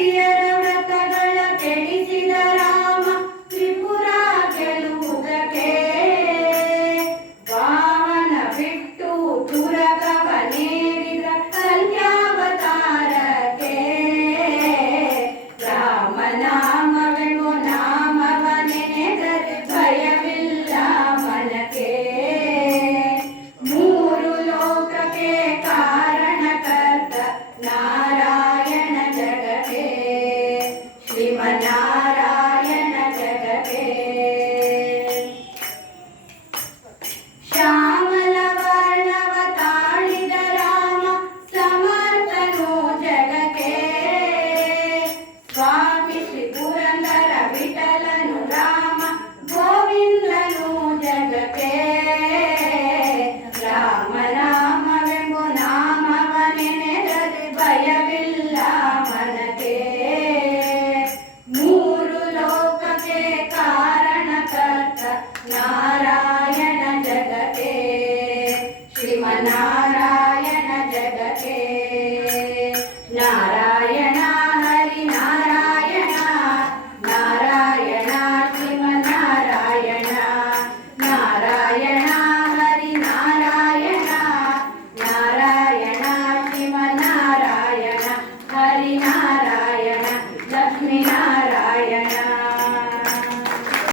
clear